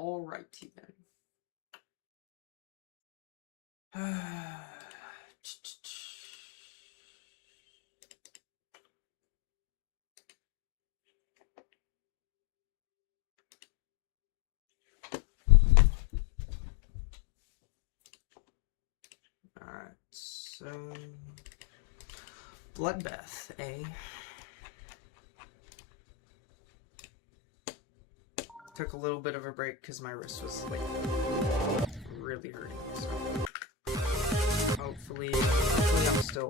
Alrighty then. Alright, so Bloodbath, eh? Took a little bit of a break because my wrist was like really hurting. So hopefully I'm still.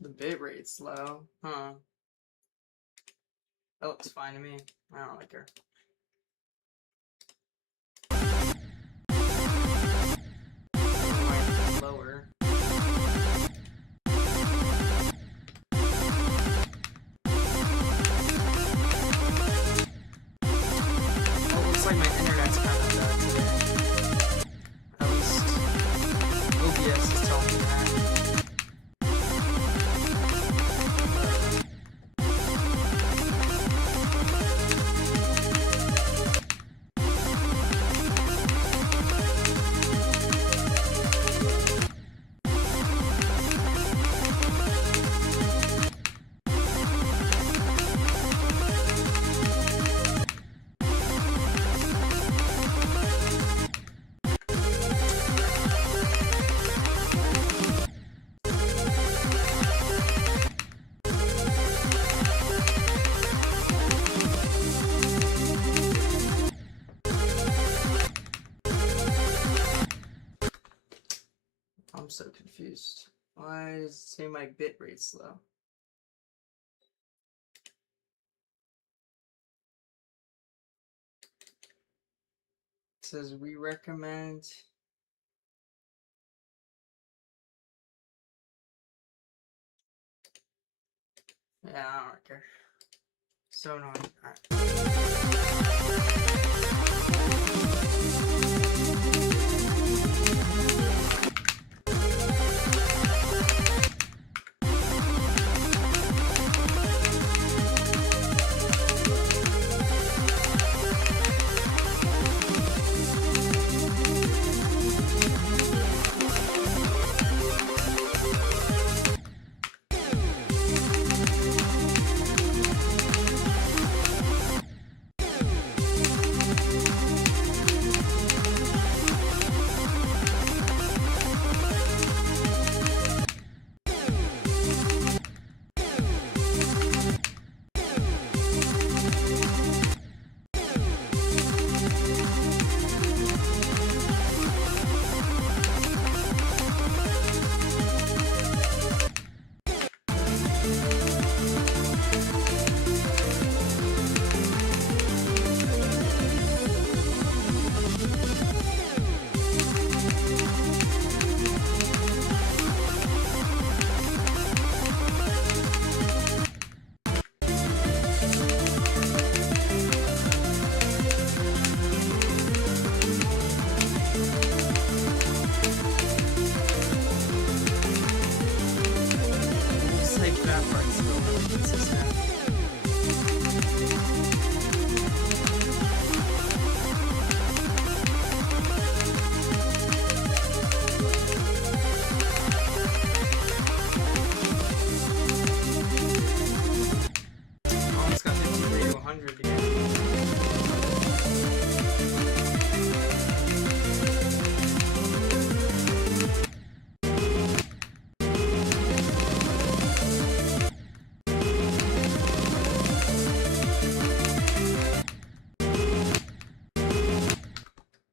The bit rate's low, huh? That looks fine to me. I don't like her. Lower. Oh, looks like my internet's kind of bad today. At least OBS is telling me that. I'm so confused. Why does it say my bit rate's low? It says we recommend. Yeah, I don't care. So annoying. that part's still really consistent. Almost got 53 to 100 again.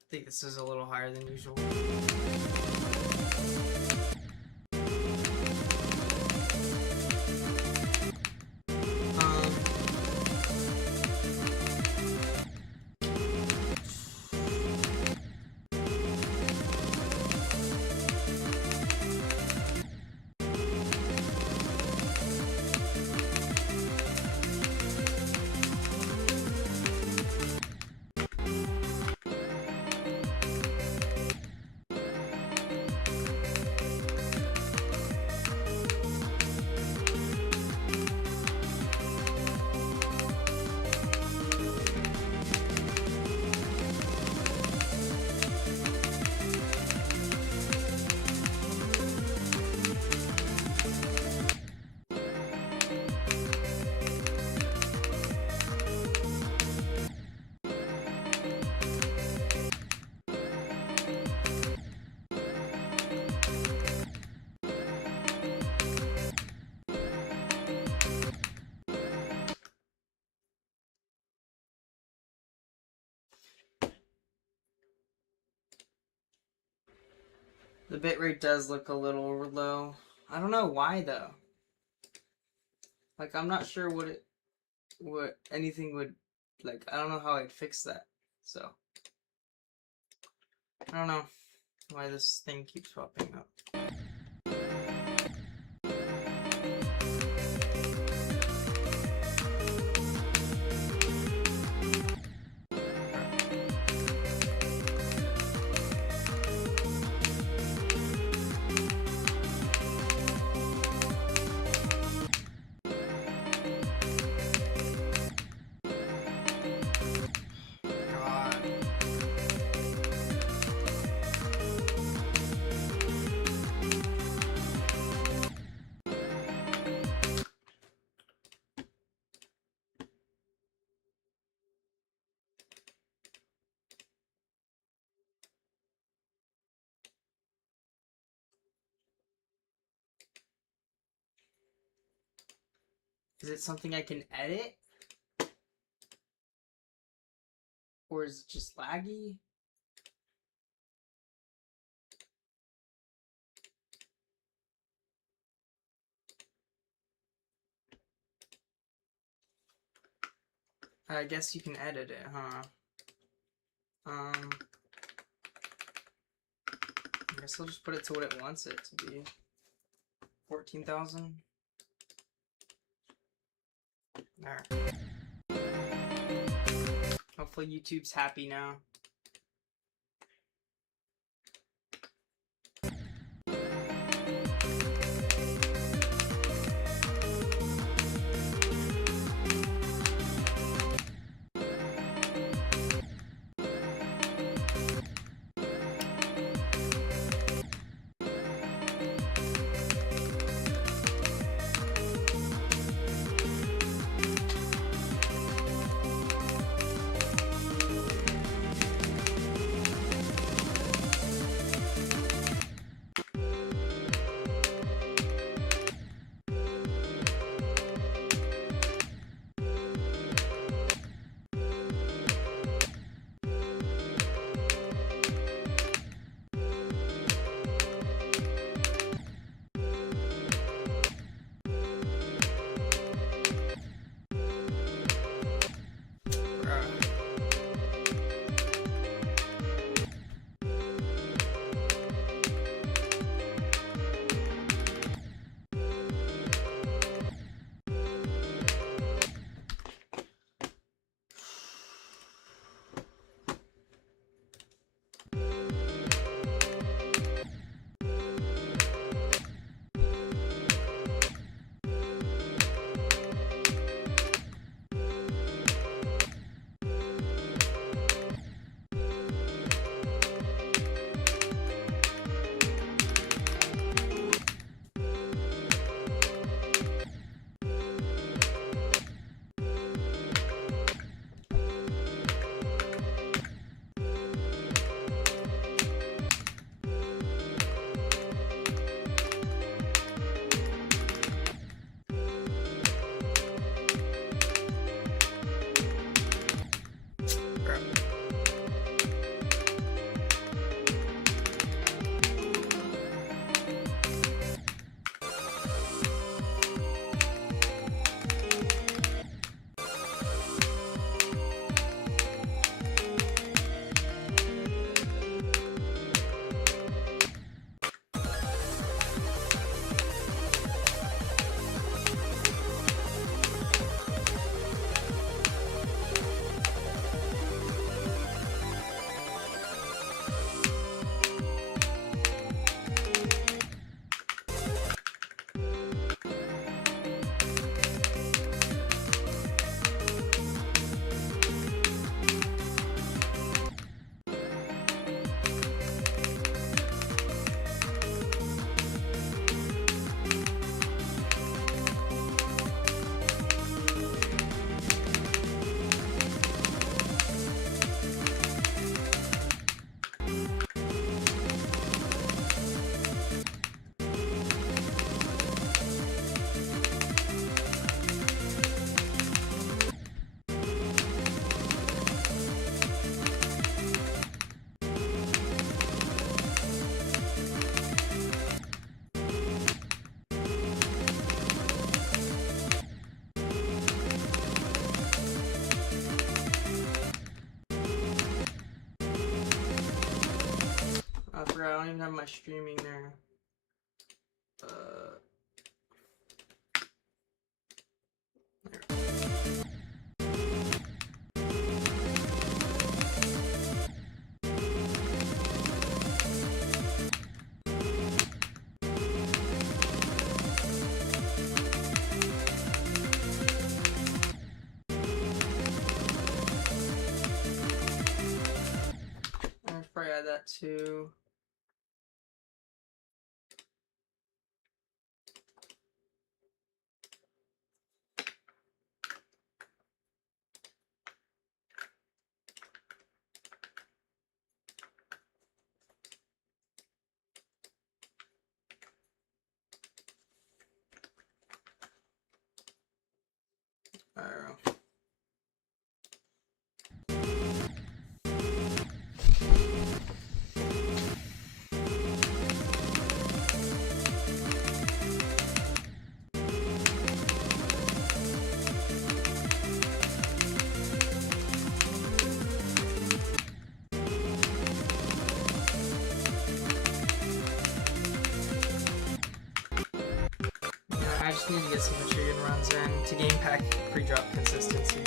I think this is a little higher than usual. The bitrate does look a little low. I don't know why though. Like I'm not sure what anything would, like I don't know how I'd fix that. So I don't know why this thing keeps popping up. Is it something I can edit? Or is it just laggy? I guess you can edit it, huh? I guess I'll just put it to what it wants it to be. 14,000. There. Hopefully YouTube's happy now. my streaming there? I'll probably add that too. I don't know. I just need to get some Michigan runs in to gain pack pre-drop consistency.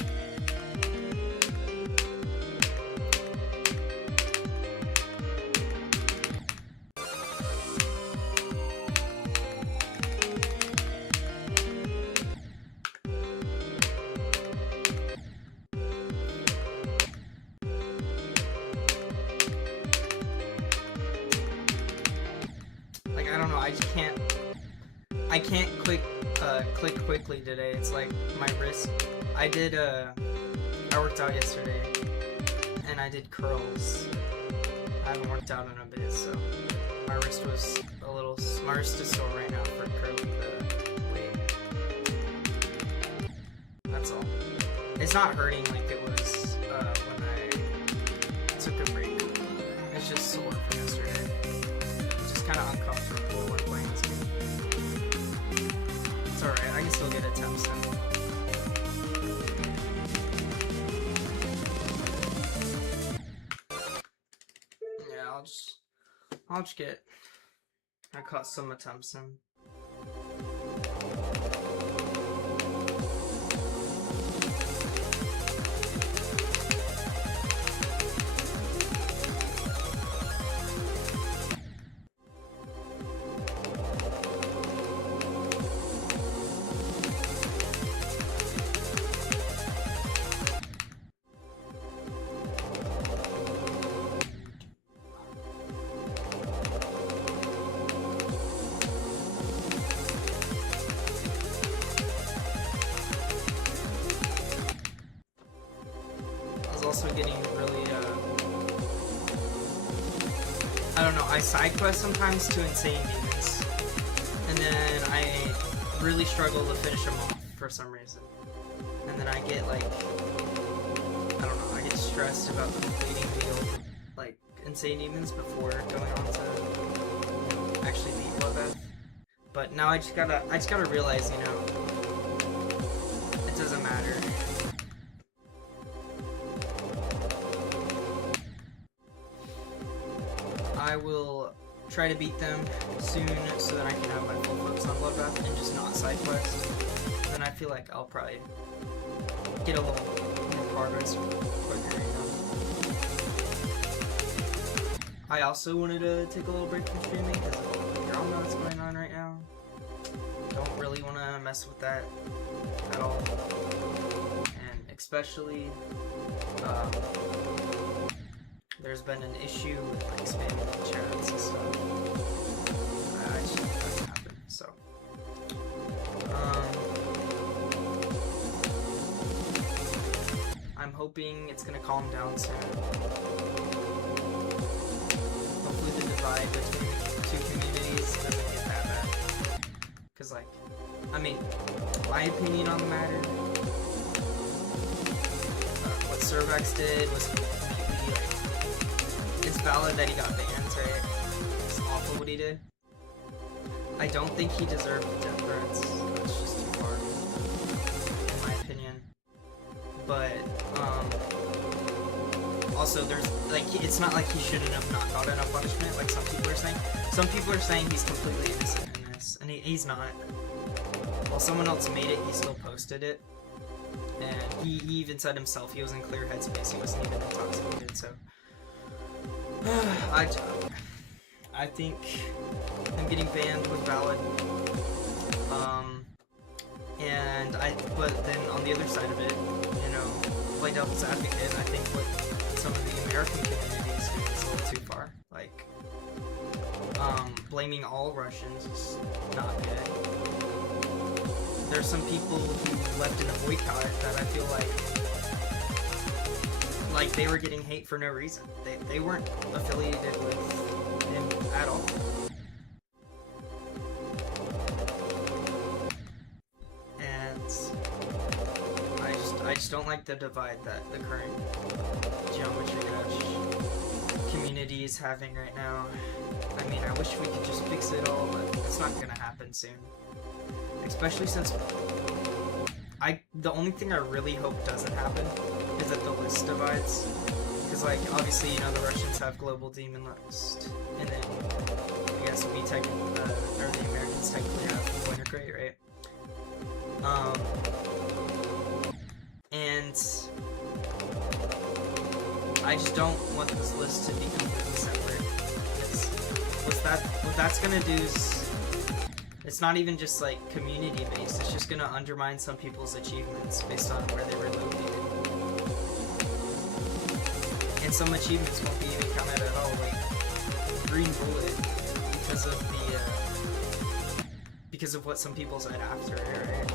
Like, I don't know, I can't click quickly today. It's like my wrist. I worked out yesterday and I did curls. I haven't worked out in a bit, so my wrist was my wrist is sore right now for curling the weight. That's all. It's not hurting like it was when I took a break. It's just sore from yesterday. It's just kind of uncomfortable when playing this game. It's alright, I can still get attempts in. Yeah, I'll just get, I caught some attempts in. Also getting really, I don't know, I side quest sometimes to insane demons, and then I really struggle to finish them off for some reason, and then I get like, I don't know, I get stressed about completing the old, like, insane demons before going on to, you know, actually beat Bloodbath. But now I just gotta realize, you know, it doesn't matter. I will try to beat them soon so that I can have my full focus on Bloodbath and just not side quest. Then I feel like I'll probably get a little more progress quicker, you know. I also wanted to take a little break from streaming because of all the drama that's going on right now. Don't really want to mess with that at all. And especially, there's been an issue with like spamming the chats and stuff. I just think that doesn't happen. So, I'm hoping it's gonna calm down soon. Hopefully the divide between the two communities doesn't get that bad. Cause like, I mean, my opinion on the matter, what Cervex did was completely like, it's valid that he got banned, right? It's awful what he did. I don't think he deserved death threats. That's just too far, in my opinion. But, also, there's, like, it's not like he shouldn't have not gotten a punishment, like some people are saying. Some people are saying he's completely innocent in this, and he's not. While someone else made it, he still posted it. And he even said himself he was in clear headspace, he wasn't even intoxicated, so... I think him getting banned was valid. But then on the other side of it, you know, play devil's advocate, I think what some of the American community is doing is a little too far. Like, blaming all Russians is not good. There's some people who left in a boycott that I feel like they were getting hate for no reason. They weren't affiliated with him at all. I just don't like the divide that the current Geometry Dash community is having right now. I mean, I wish we could just fix it all, but it's not gonna happen soon. Especially since the only thing I really hope doesn't happen is that the list divides. Because, like, obviously, you know, the Russians have global demon list, and then I guess we technically, or the Americans technically have Winter Crate, right? And I just don't want this list to be completely separate. What that's gonna do is, it's not even just like community based, it's just gonna undermine some people's achievements based on where they were located. And some achievements won't be even counted at all, like Green Bullet, because of what some people said after it, right?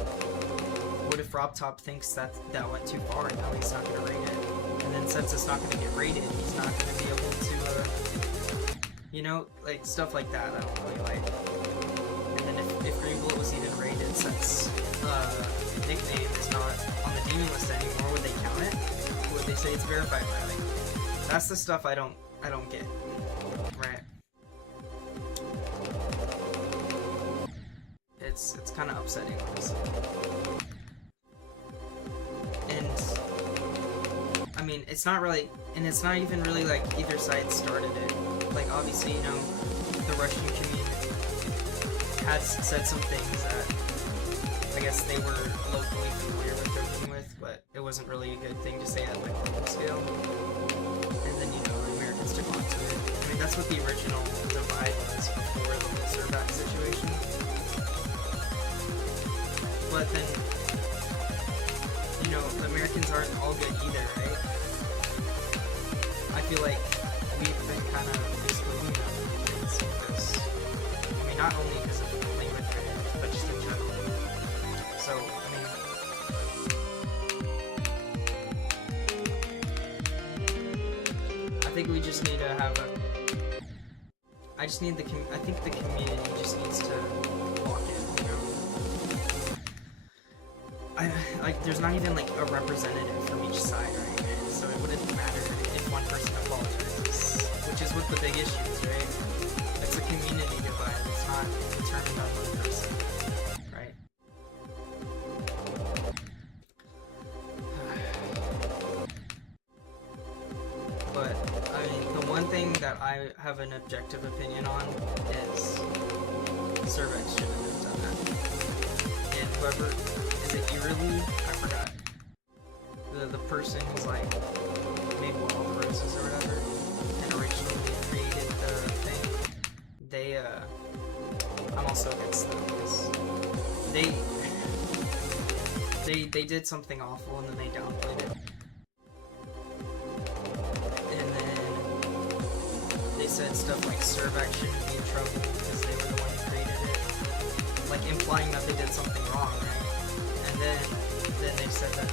What if Rob Top thinks that went too far and now he's not going to rate it? And then since it's not going to get rated, he's not going to be able to, you know, like, stuff like that I don't really like. And then if Green Bullet was even rated, since nickname is not on the demon list anymore, would they count it? Or would they say it's verified routing? That's the stuff I don't get, right? It's kind of upsetting, honestly. And I mean, it's not really, and it's not even really like either side started it. Like, obviously, you know, the Russian community has said some things that I guess they were locally familiar with working with, but it wasn't really a good thing to say at the global scale. And then, you know, the Americans took on to it. I mean, that's what the original divide was before the whole Servac situation. But then, you know, the Americans aren't all good either, right? I feel like we've been kind of excluding them because of this. I mean, not only because of language, but just in general. So, I mean, I think we just need to have a... I think the community just needs to walk in, you know? Like, there's not even, like, a representative from each side, right? So it wouldn't matter if one person apologizes, which is what the big issue is, right? It's a community divide, it's not determined on one person, right? But, I mean, the one thing that I have an objective opinion on is Servac shouldn't have done that. And whoever... Is it Eerily? I forgot. The person who's like made Wild Roses or whatever and originally created the thing. I'm also against them because they did something awful and then they downplayed it. And then they said stuff like Servac shouldn't be in trouble because they were the one who created it. Like implying that they did something wrong, right? And then they said that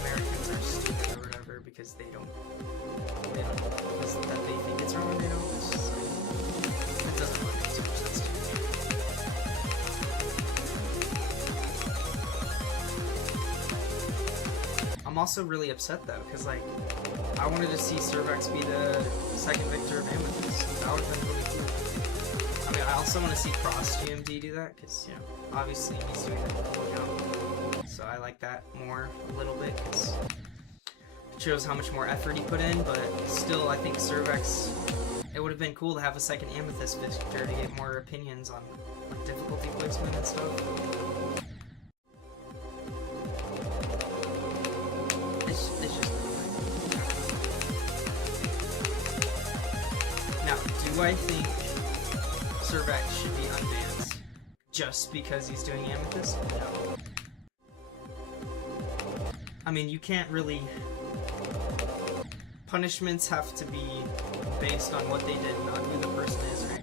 Americans are stupid or whatever because they don't, because that they think it's wrong, you know? It's just like, it doesn't really make too much sense to me. I'm also really upset though, because like, I wanted to see Servax be the second victor of Amethyst. That would have been really cool. I mean, I also want to see Cross GMD do that, because, you know, obviously he's doing the cool account. So I like that more a little bit, because shows how much more effort he put in, but still, I think Cervex, it would have been cool to have a second Amethyst Victor to get more opinions on like difficulty placement and stuff. It's just now, do I think Cervex should be unbanned just because he's doing Amethyst? No. I mean, you can't really... Punishments have to be based on what they did, not who the person is, right?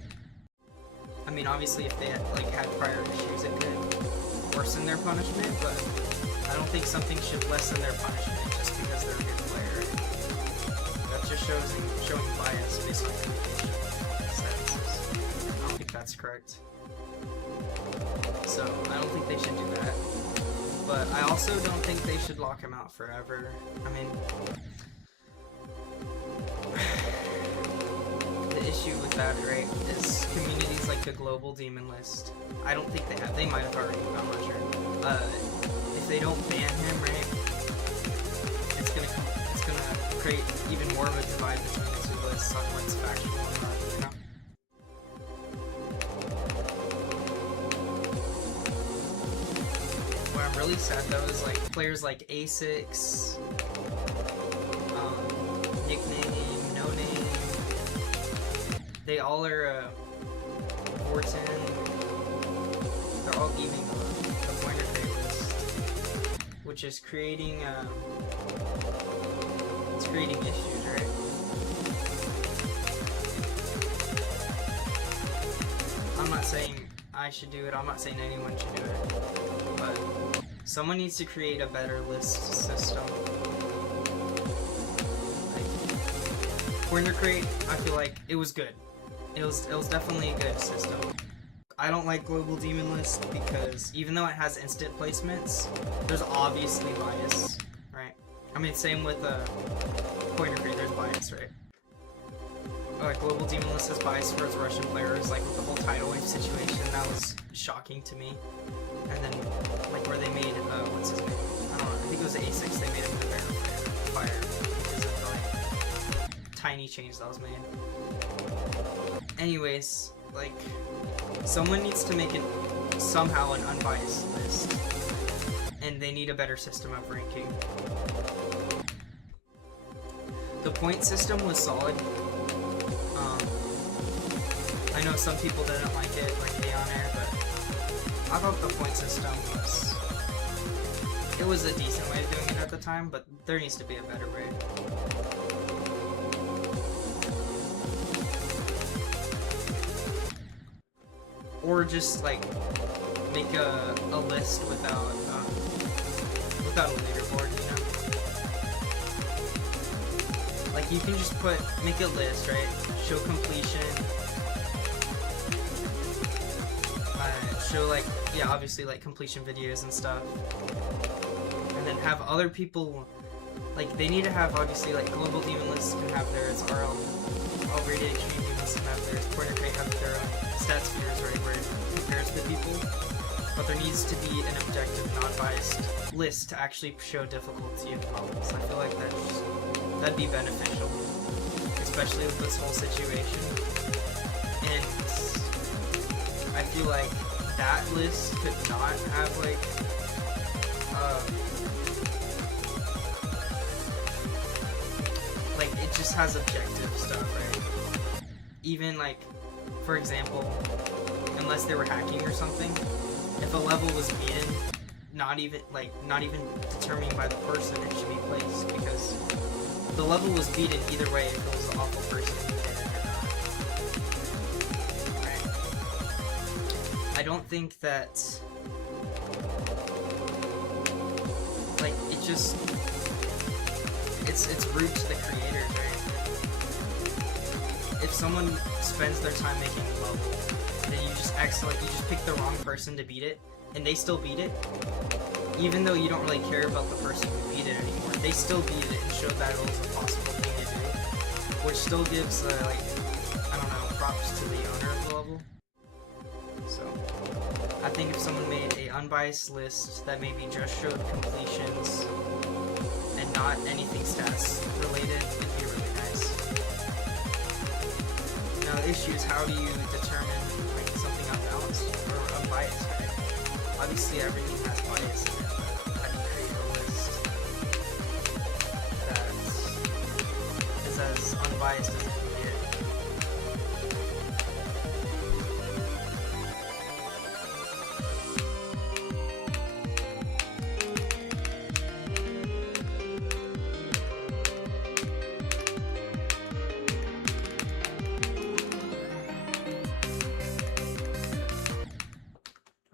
I mean, obviously, if they had, like, had prior issues, it could worsen their punishment, but I don't think something should lessen their punishment just because they're a good player. That just showing bias based on communication statuses. I don't think that's correct. So, I don't think they should do that. But I also don't think they should lock him out forever. I mean... the issue with that, right, is communities like the Global Demon List. I don't think they have. They might have already, I'm not sure. If they don't ban him, right, it's gonna create even more of a divide between the two lists on what's factual and not, you know? What I'm really sad though is like players like A6, Nickname, No Name, they all are Wooting. They're all leaving the pointer crate list, which is creating it's creating issues, right? I'm not saying I should do it. I'm not saying anyone should do it, but someone needs to create a better list system. Pointer crate, I feel like it was good. It was definitely a good system. I don't like Global Demon List because even though it has instant placements, there's obviously bias, right? I mean, same with Pointer crate, there's bias, right? Global Demon List has bias towards Russian players, like with the whole tidal wave situation, that was shocking to me. And then, like where they made, what's his name? I don't know, I think it was A6, they made him the Baron Fire because of the, like, tiny change that was made. Anyways, like, someone needs to make it somehow an unbiased list, and they need a better system of ranking. The point system was solid. I know some people didn't like it, like Aeon Air, but I thought the point system was a decent way of doing it at the time, but there needs to be a better way. Or just like make a list without a leaderboard, you know? Like you can just make a list, right? Show completion. Show like, yeah, obviously like completion videos and stuff. And then have other people, like they need to have obviously like Global Demon Lists can have theirs, RL rated Extreme Demon Lists can have theirs, Pointer Crate have their own stats spheres, right, where it compares the people. But there needs to be an objective, non-biased list to actually show difficulty of levels. I feel like that'd be beneficial, especially with this whole situation. And I feel like that list could not have like it just has objective stuff, right? Even like, for example, unless they were hacking or something, if a level was beaten, not even determined by the person, it should be placed, because the level was beaten either way if it was the awful person who did it or not. Right? I don't think that, like, it's rude to the creators, right? If someone spends their time making a level, then you just pick the wrong person to beat it, and they still beat it, even though you don't really care about the person who beat it anymore, they still beat it and showed that it was a possible thing to do, which still gives, like, I don't know, props to the owner of the level. So, I think if someone made a unbiased list that maybe just showed completions and not not anything stats related, it'd be really nice. Now the issue is, how do you determine like something unbalanced or unbiased, right? Obviously everything has bias in it, but how do you create a list that is as unbiased as it can get?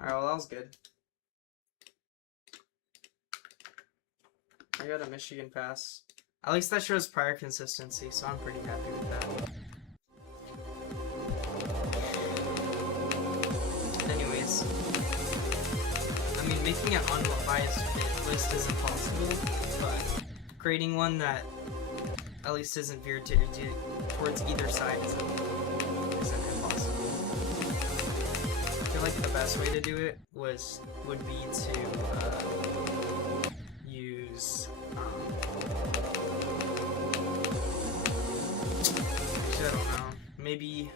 Alright, well that was good. I got a Michigan pass. At least that shows prior consistency, so I'm pretty happy with that. Anyways, I mean, making an unbiased fit list is impossible, but creating one that at least isn't veered towards either side isn't impossible. I feel like the best way to do it would be to use actually, I don't know, maybe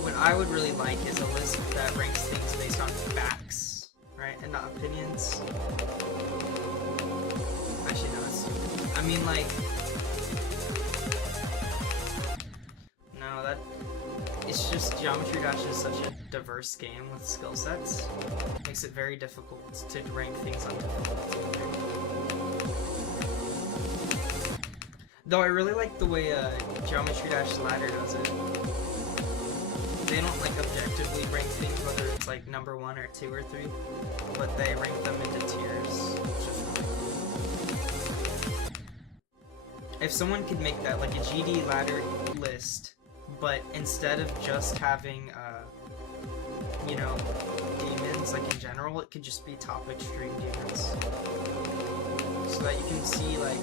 what I would really like is a list that ranks things based on facts, right, and not opinions. Actually, no, it's stupid. I mean, like, no, that, it's just Geometry Dash is such a diverse game with skill sets. It makes it very difficult to rank things on difficulty. Though I really like the way Geometry Dash Ladder does it. They don't like objectively rank things, whether it's like number 1 or 2 or 3, but they rank them into tiers, which is really cool. If someone could make that like a GD ladder list, but instead of just having you know, demons like in general, it could just be top extreme demons, so that you can see like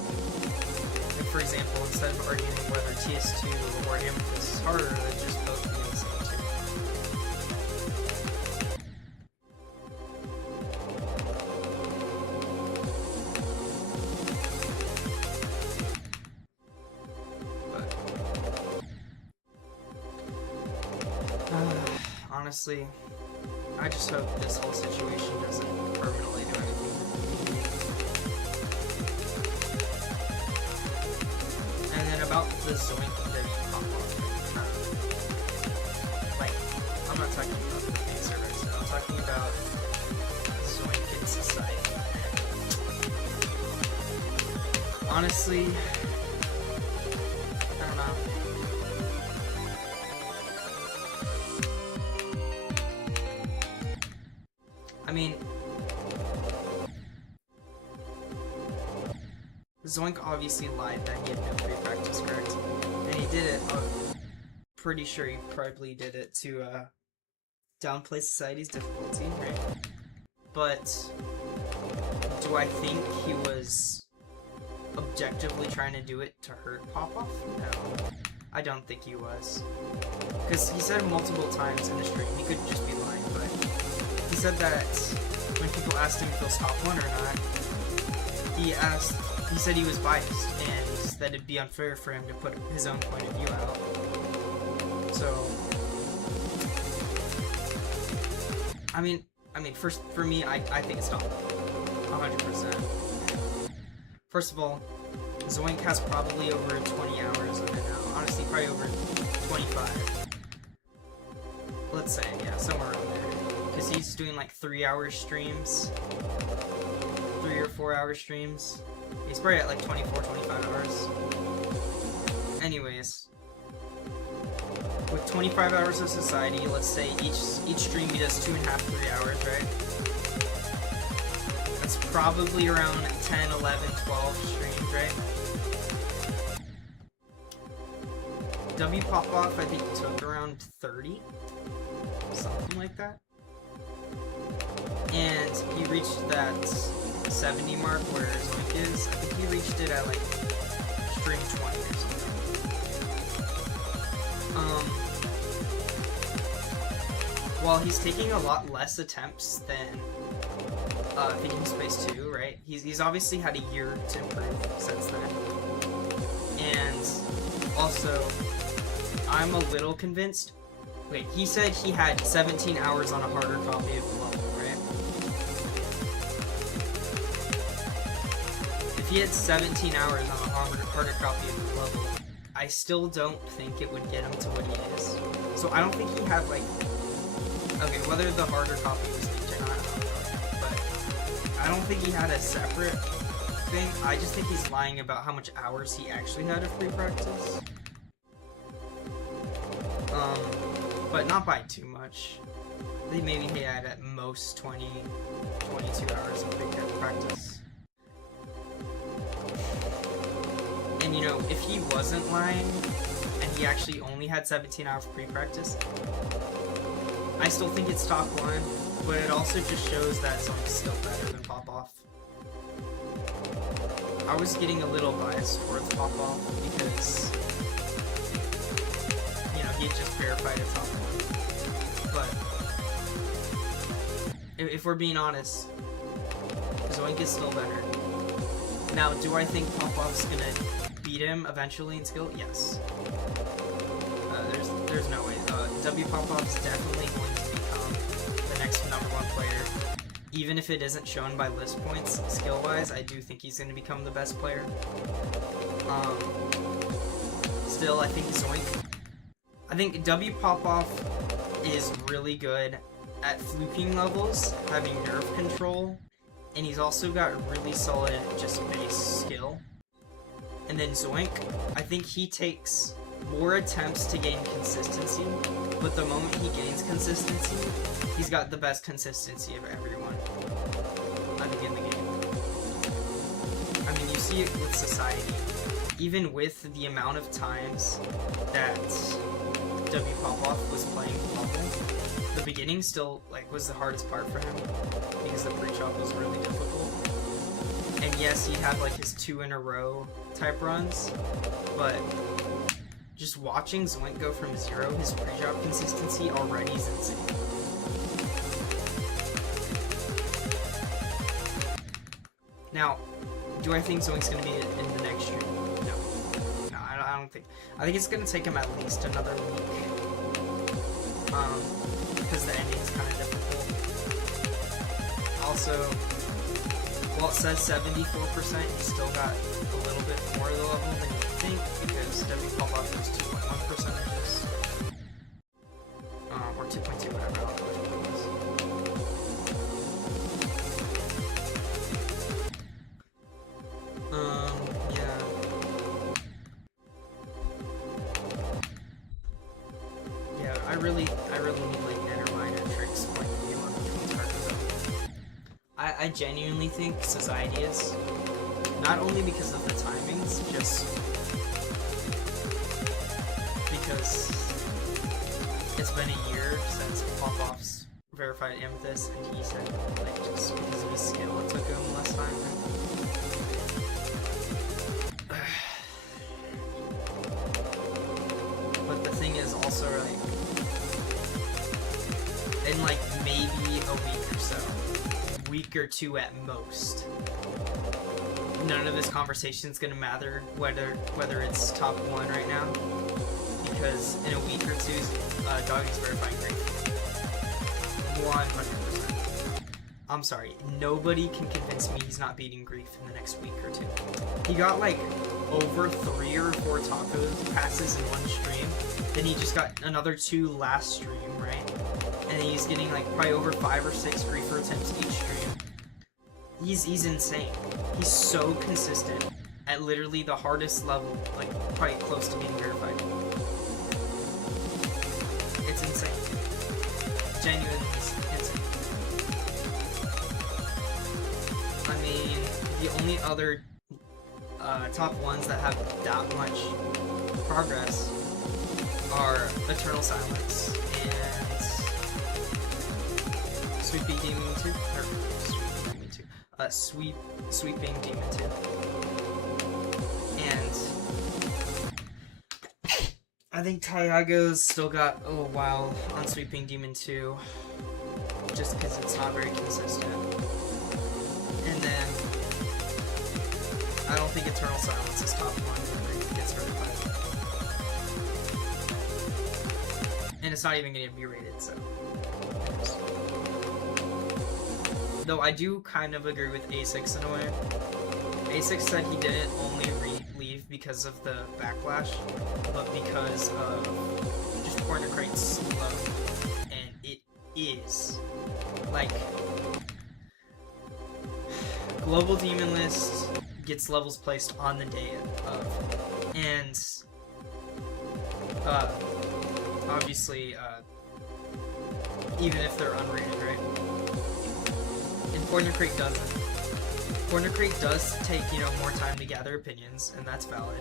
for example, instead of arguing whether TS2 or Amethyst is harder, they just both be in the same tier. Honestly, I just hope this whole situation doesn't permanently do anything to the community. And then about the Zoink that pop-off, like, I'm not talking about the main servers, I'm talking about Zoink in society. Honestly, I don't know. I mean, Zoink obviously lied that he had no free practice, correct? And he did it, I'm pretty sure he probably did it to downplay society's difficulty, right? But do I think he was objectively trying to do it to hurt Popoff? No, I don't think he was. Because he said multiple times in the stream, he could just be lying, but he said that when people asked him if he was top 1 or not, he said he was biased and that it'd be unfair for him to put his own point of view out. So, I mean, first for me, I think it's top 100%. First of all, Zoink has probably over 20 hours of it now. Honestly, probably over 25. Let's say, yeah, somewhere around there. Because he's doing like 3-hour streams. 3 or 4 hour streams. He's probably at like 24, 25 hours. Anyways. With 25 hours of society, let's say each stream he does 2.5, 3 hours, right? That's probably around 10, 11, 12 streams, right? W Pop-Off, I think, took around 30. Something like that. And he reached that 70 mark where Zoink is. I think he reached it at like stream 20 or something. while he's taking a lot less attempts than Thinking Space 2, right? He's obviously had a year to improve since then. And also, I'm a little convinced. Wait, he said he had 17 hours on a harder copy of the level, right? If he had 17 hours on a harder copy of the level, I still don't think it would get him to what he is. So I don't think he had, like... Okay, whether the harder copy was leaked or not, I don't know. But I don't think he had a separate thing. I just think he's lying about how much hours he actually had of free practice. But not by too much. I think maybe he had at most 22 hours of free practice. And you know, if he wasn't lying, and he actually only had 17 hours of pre-practice, I still think it's top 1, but it also just shows that Zoink's still better than Popoff. I was getting a little biased towards Popoff because, you know, he had just verified a top 1. But if we're being honest, Zoink is still better. Now, do I think Popoff's gonna beat him eventually in skill? Yes. There's no way. W Popoff's definitely going to become the next #1 player. Even if it isn't shown by list points, skill-wise, I do think he's going to become the best player. Still, I think Zoink... I think W Popoff is really good at fluking levels, having nerve control, and he's also got really solid just base skill. And then Zoink, I think he takes more attempts to gain consistency, but the moment he gains consistency, he's got the best consistency of everyone, I think, in the game. I mean, you see it with Society. Even with the amount of times that W Popoff was playing the level, the beginning still was the hardest part for him, because the pre-chop was really difficult. And yes, he had his 2 in a row type runs, but just watching Zoink go from 0, his pre-drop consistency already is insane. Now, do I think Zoink's going to be in the next stream? No. No, I don't think. I think it's going to take him at least another week. Because the ending is kind of difficult. Also, while it says 74%, he's still got a little bit more of the level than you think, because W Popoff was 2.1 percentages. Or 2.2, whatever, I don't know which one it was. Yeah. Yeah, I really need minor tricks pointing you on which one's harder. I genuinely think Society is. Not only because of the timings, just because it's been a year since Popoff's verified Amethyst, and he said, just because of his skill, it took him less time. But the thing is also, in maybe a week or so, week or 2 at most, none of this conversation is going to matter whether it's top 1 right now, because in a week or 2, Doggy's verifying Grief. 100%. I'm sorry, nobody can convince me he's not beating Grief in the next week or 2. He got over 3 or 4 taco passes in one stream, then he just got another 2 last stream, right? And then he's getting probably over 5 or 6 Griefer attempts each stream. He's insane. He's so consistent at literally the hardest level, probably close to being verified. It's insane. Genuinely insane. I mean, the only other top 1s that have that much progress are Eternal Silence and Sweeping Demon 2, or Sweeping Demon 2. And I think Tiago's still got a little while on Sweeping Demon 2, just because it's not very consistent. And then, I don't think Eternal Silence is top 1 when it gets certified. And it's not even going to be rated, so. Though I do kind of agree with A6 in a way. A6 said he didn't only leave because of the backlash, but because of just Pornocrate's slow. And it is. Like, Global Demon List gets levels placed on the day of. And, obviously, even if they're unrated, right? And Pornocrate doesn't. Pornocrate does take, you know, more time to gather opinions, and that's valid.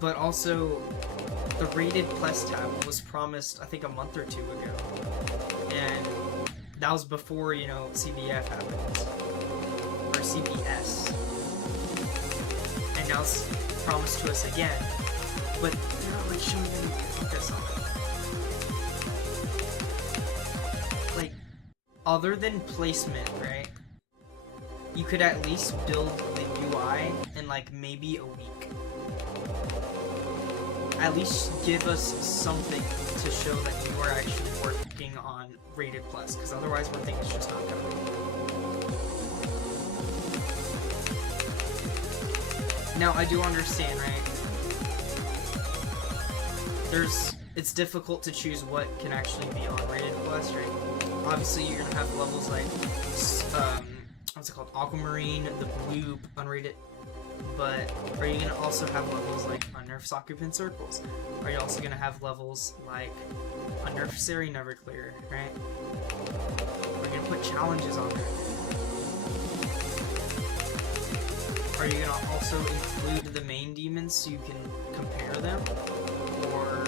But also, the rated plus tab was promised, I think, a month or 2 ago. And that was before, you know, CBF happened. Or CBS. And now it's promised to us again. But they're not, like, showing any progress on it. Like, other than placement, right? You could at least build the UI in, like, maybe a week. At least give us something to show that you are actually working on Rated Plus, because otherwise we're thinking it's just not coming. Now, I do understand, right? It's difficult to choose what can actually be on Rated Plus, right? Obviously, you're gonna have levels like, what's it called? Aquamarine, the Blue, unrated. But are you gonna also have levels like Unnerf Occupant Circles? Are you also gonna have levels like Unnerf Seri Never Clear, right? Are you gonna put challenges on there? Are you gonna also include the main demons so you can compare them? Or,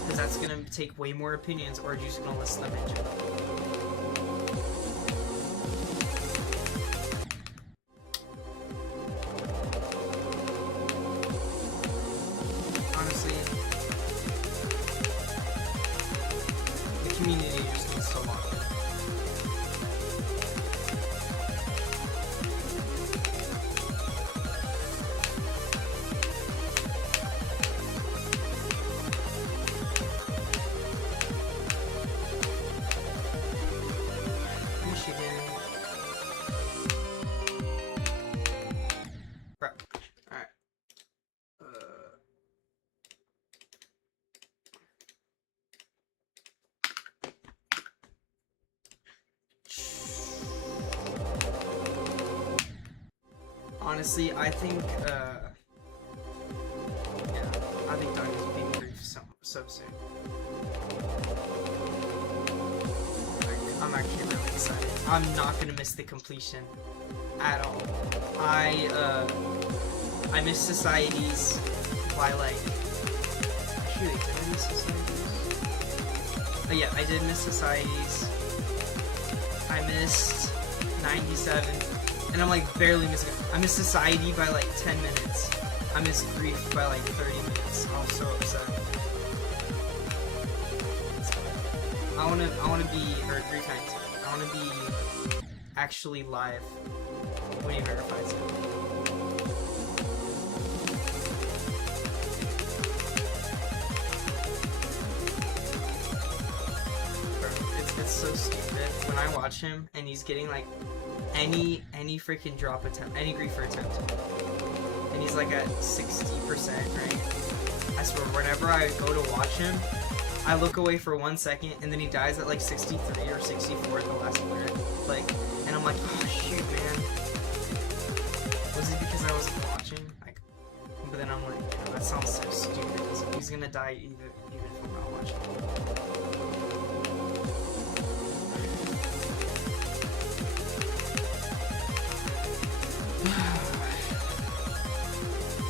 because that's gonna take way more opinions, or are you just gonna list them in general? Community just needs to lock in. Michigan. Right. Alright. Honestly, I think, yeah, I think Doggy's being brief so soon. I'm actually really excited. I'm not gonna miss the completion at all. I missed Societies by, like, actually, did I miss Societies? Oh yeah, I did miss Societies. I missed 97. And I'm like barely missing it. I missed Society by like 10 minutes. I missed Grief by like 30 minutes. I was so upset. I wanna be, or Grief 19. I wanna be actually live when he verifies it. Bro, it's so stupid when I watch him and he's getting like any freaking drop attempt, any griefer attempt, and he's like at 60%, right? I swear, whenever I go to watch him, I look away for 1 second, and then he dies at like 63 or 64 at the last lyric, like, and I'm like, oh shoot, man. Was it because I wasn't watching? Like, but then I'm like, you know, that sounds so stupid. He's gonna die even if I'm not watching.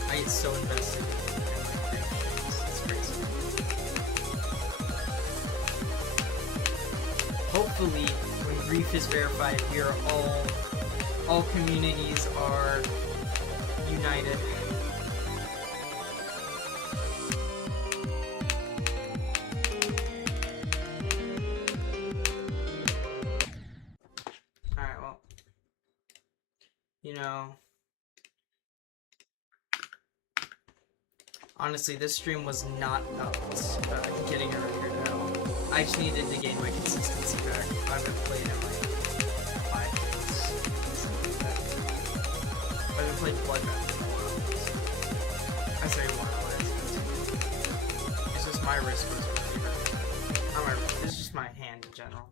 I get so invested in like big things. It's crazy. Hopefully, when Grief is verified, we are all communities are united. Honestly, this stream was not about getting a record at all. I just needed to gain my consistency back. I haven't played in like 5 days. Something like that. I haven't played Bloodbath in a while. I say a while. It's just my wrist was really hurt. Not my wrist, it's just my hand in general.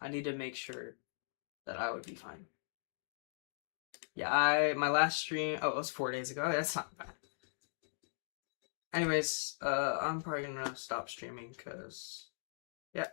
I need to make sure that I would be fine. Yeah, my last stream, oh, it was 4 days ago. That's not bad. Anyways, I'm probably gonna stop streaming because, yeah,